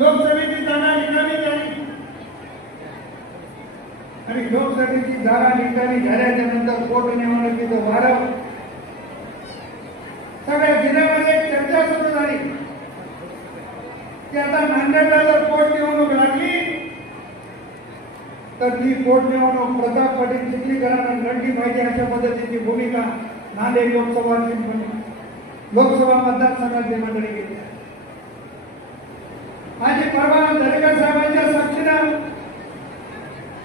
लोकसभेची जागा निकामी झाली आणि लोकसभेची जागा निकामी झाल्याच्यानंतर पोटनिवडणुकीचं वारं. सगळ्या जिल्ह्यामध्ये चर्चा सुरू झाली. की आता नांदेडला जर पोटनिवडणूक लागली तर ती पोटनिवडणूक प्रताप पाटील चिखलीकरांना लढली पाहिजे अशा पद्धतीची भूमिका नांदेड लोकसभा लोकसभा मतदारसंघाचे मंडळी घेतली माझी परवा दरेकर साहेबांच्या साक्षीनं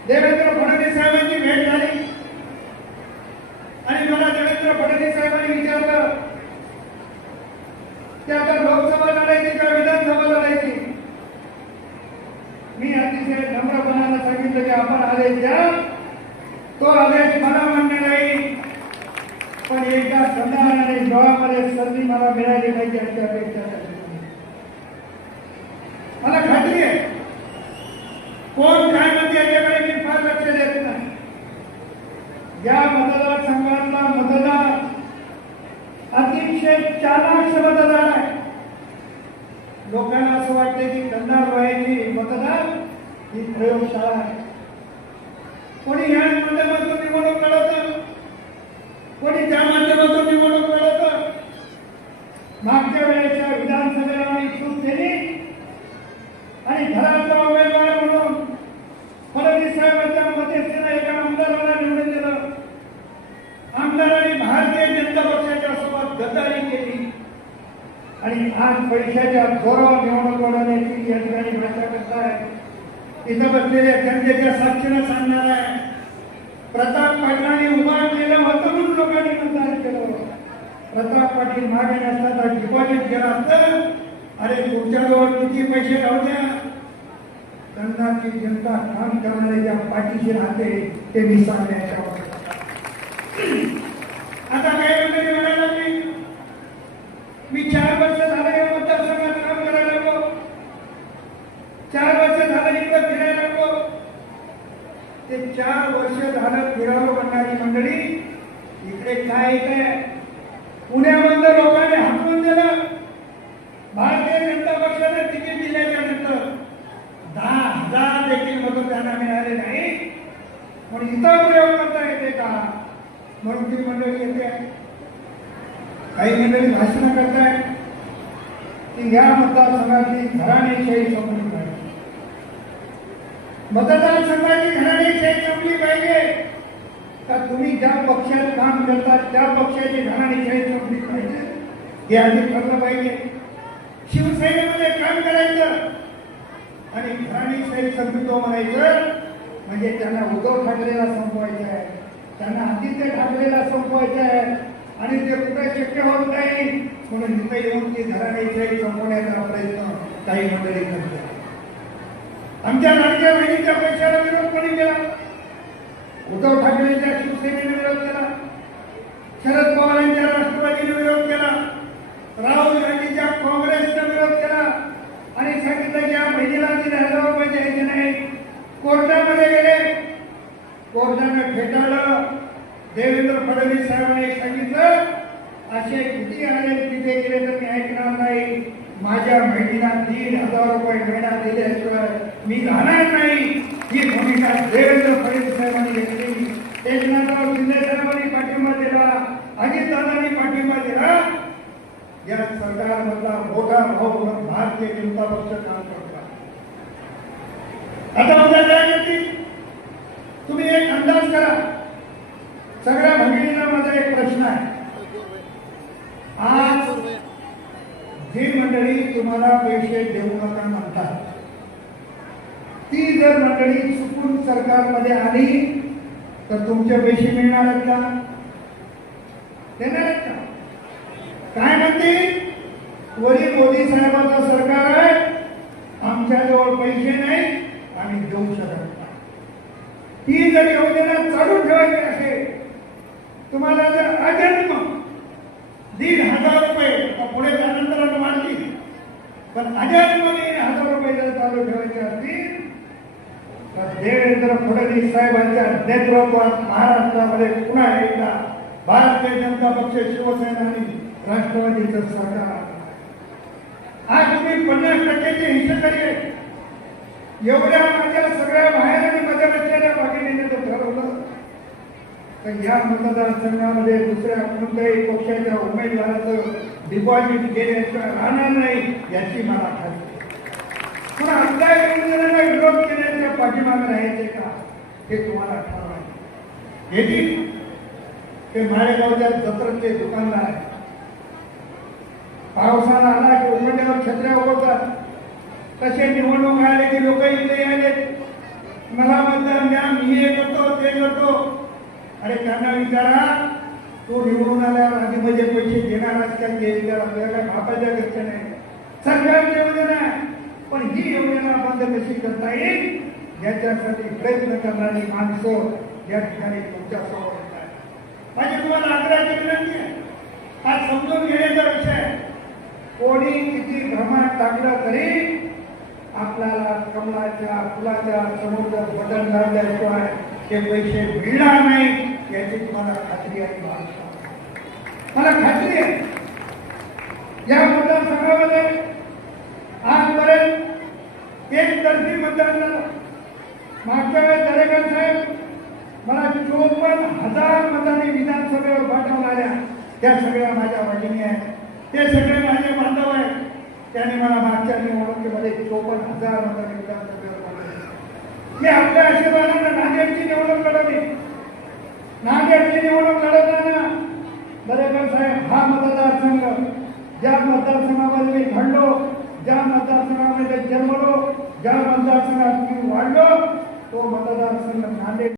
देवेंद्र फडणवीस साहेबांची भेट झाली. आणि मला देवेंद्र फडणवीस साहेबांनी विचारलं की आता लोकसभा लढायची का विधानसभा लढायची? मी अतिशय नम्रपणानं सांगितलं की आपण आदेश द्या. तो आदेश मला मान्य नाही. पण एकदा संधान आणि डोळ्यामध्ये संधी मला मिळाली पाहिजे अशी अपेक्षा आहे. मला खात्री आहे कोण काय म्हणते याच्याकडे मी फार लक्ष देत नाही. या मतदारसंघातला मतदार अतिशय चालाक्ष मतदार आहे. लोकांना असं वाटते की कंधार मतदार ही प्रयोगशाळा आहे. कोणी या माध्यमातून निवडणूक लढवतं? कोणी त्या माध्यमातून निवडणूक लढवतं? मागच्या वेळेच्या विधानसभेला आम्ही सूट दिली आणि घराचा उमेदवार म्हणून फडणवीस साहेबांच्या मध्यस्थीनं एका आमदाराला निवडून दिलं आमदारांनी भारतीय जनता पक्षाच्या सोबत गद्दारी केली आणि आज पैशाच्या जोरावर निवडणूक लढवण्याची या ठिकाणी भाषा करताय. तिथं बसलेल्या जनतेच्या साक्षीनं सांगणार आहे. प्रताप पाटलांनी उभारलेलं होतं म्हणून लोकांनी मतदान केलं. प्रताप पाटील मागे नसताना डिपॉझिट केला असतं अरे तुमच्याजवळ किती पैसे राहू द्या. कंदाची जनता काम करणाऱ्या पाठीशी राहते ते मी सांगण्याच्या आता काय मंडळी म्हणायला लागली मी चार वर्ष झालं या मतदारसंघात काम करायला लागलो चार वर्ष झालं इकडं फिरायला लागलो ते चार वर्ष झालं फिरावं म्हणणारी मंडळी इकडे काय काय? पुण्यामधलं लोकांनी हटवून दिलं. भारतीय जनता पक्षाने तिकीट दिल्याच्या नंतर दहा हजार देखील मतं त्यांना मिळाले नाही. पण इथं प्रयोग करता येते का? म्हणून ती मंडळी येते. काही मंडळी भाषणं करताय की या मतदारसंघातली घराणेशाही संबंधित पाहिजे मतदारसंघाची घराणेशाही संपली पाहिजे. का तुम्ही ज्या पक्षात काम करतात त्या पक्षाची घराणेशाही संपली पाहिजे. हे आधी ठरलं पाहिजे. शिवसेनेमध्ये काम करायचं आणि घराणेशाही संपतो म्हणायचं म्हणजे त्यांना उद्धव ठाकरेला संपवायचं आहे. त्यांना आदित्य ठाकरेला संपवायचं आहे. आणि ते कुठे शक्य होत नाही म्हणून तिथे येऊन ती घराणेशाही संपवण्याचा प्रयत्न काही मंडळी करते आमच्या लाडक्या बहिणीच्या पैशाला विरोध कोणी केला? उद्धव ठाकरेंच्या शिवसेनेने विरोध केला. शरद पवार यांच्या राष्ट्रवादीने विरोध केला. राहुल गांधीच्या काँग्रेसने विरोध केला. आणि सांगितलं की या बहिणीला तीन हजार रुपये द्यायचे नाही. कोर्टामध्ये गेले. कोर्टाने फेटाळलं. देवेंद्र फडणवीस साहेबांनी सांगितलं असे किती आले तिथे गेले तर मी ऐकणार नाही. माझ्या बहिणीला तीन हजार रुपये महिना दिल्याशिवाय मी राहणार नाही. ही भूमिका देवेंद्र फडणवीस साहेबांनी घेतली एकनाथराव शिंदे साहेबांनी पाठिंबा दिला. अजितदादांनी पाठिंबा दिला. या सरकारमधला मोठा भाऊ म्हणून भारतीय जनता पक्ष काम करतो. आता उद्या काय करतील तुम्ही एक अंदाज करा. सगळ्या भगिनीला माझा एक प्रश्न आहे. आज ही मंडळी तुम्हाला पैसे देऊ नका म्हणतात. ती जर मंडळी चुकून सरकारमध्ये आली तर तुमचे पैसे मिळणार आहेत का? देणार आहेत का? काय म्हणते? वरी मोदी साहेबांचं सरकार आहे आमच्याजवळ पैसे नाही आम्ही देऊ शकत नाही. ती जर योजना चालू ठेवायची असेल तुम्हाला जर अजन्म दीड हजार रुपये आता पुढे त्यानंतर वाढली पण अजन्म दीड हजार रुपये जर चालू ठेवायचे असतील तर देवेंद्र फडणवीस साहेबांच्या नेतृत्वात महाराष्ट्रामध्ये पुन्हा एकदा भारतीय जनता पक्ष शिवसेना आणि राष्ट्रवादीचं सरकार आज तुम्ही मी पन्नास टक्क्याचे हिस्सेदारी आहे एवढ्या माझ्या सगळ्या बाहेर आणि माझ्या असलेल्या मागे नेण्याचं ठरवलं. तर या मतदारसंघामध्ये दुसऱ्या कोणत्याही पक्षाच्या उमेदवाराचं डिपॉझिट गेल्याशिवाय राहणार नाही याची मला खात्री. पुन्हा पण योजनेला विरोध केल्याच्या पाठीमागे राहायचे का? हे तुम्हाला ठरवायचे हे जी ते माळेगावच्या जत्रचे दुकानदार आहे पावसाळा आला की उमेदवार छत्र्या उभवतात तसे निवडणूक आले की लोक इथे आले मला मतदान द्या मी हे करतो ते करतो. अरे त्यांना विचारा तो निवडून आल्यावर आधी म्हणजे पैसे देणार का ते विचार. आपल्याला बापाच्या घरच्या नाही. सरकारच्या योजना पण ही योजना बंद कशी करता येईल याच्यासाठी प्रयत्न करणारी माणसं या ठिकाणी तुमच्यासमोर येत आहेत. माझी तुम्हाला आग्रहाची विनंती आहे. हा समजून घेण्याचा विषय कोणी किती भ्रमात टाकलं तरी आपल्याला कमलाच्या फुलाच्या समोर जर बटन लावल्याशिवाय ते पैसे मिळणार नाही याची तुम्हाला खात्री आहे मला खात्री आहे. या मतदारसंघामध्ये आजपर्यंत एक तर्फी मतदान झालं मागच्या वेळेस दरेकर साहेब मला चोपन्न हजार मतांनी विधानसभेवर पाठवणाऱ्या त्या सगळ्या माझ्या भगिनी आहेत. ते सगळे माझे बांधव आहेत. त्यांनी मला मागच्या निवडणुकीमध्ये चोपन्न हजार मतांनी विधानसभेवर पाठवले. मी आपल्या आशीर्वादानं नांदेडची निवडणूक लढवली. नांदेडची निवडणूक लढवताना दरेकर साहेब हा मतदारसंघ ज्या मतदारसंघामध्ये मी घडलो ज्या मतदारसंघामध्ये जन्मलो ज्या मतदारसंघात मी वाढलो तो मतदारसंघ नांदेड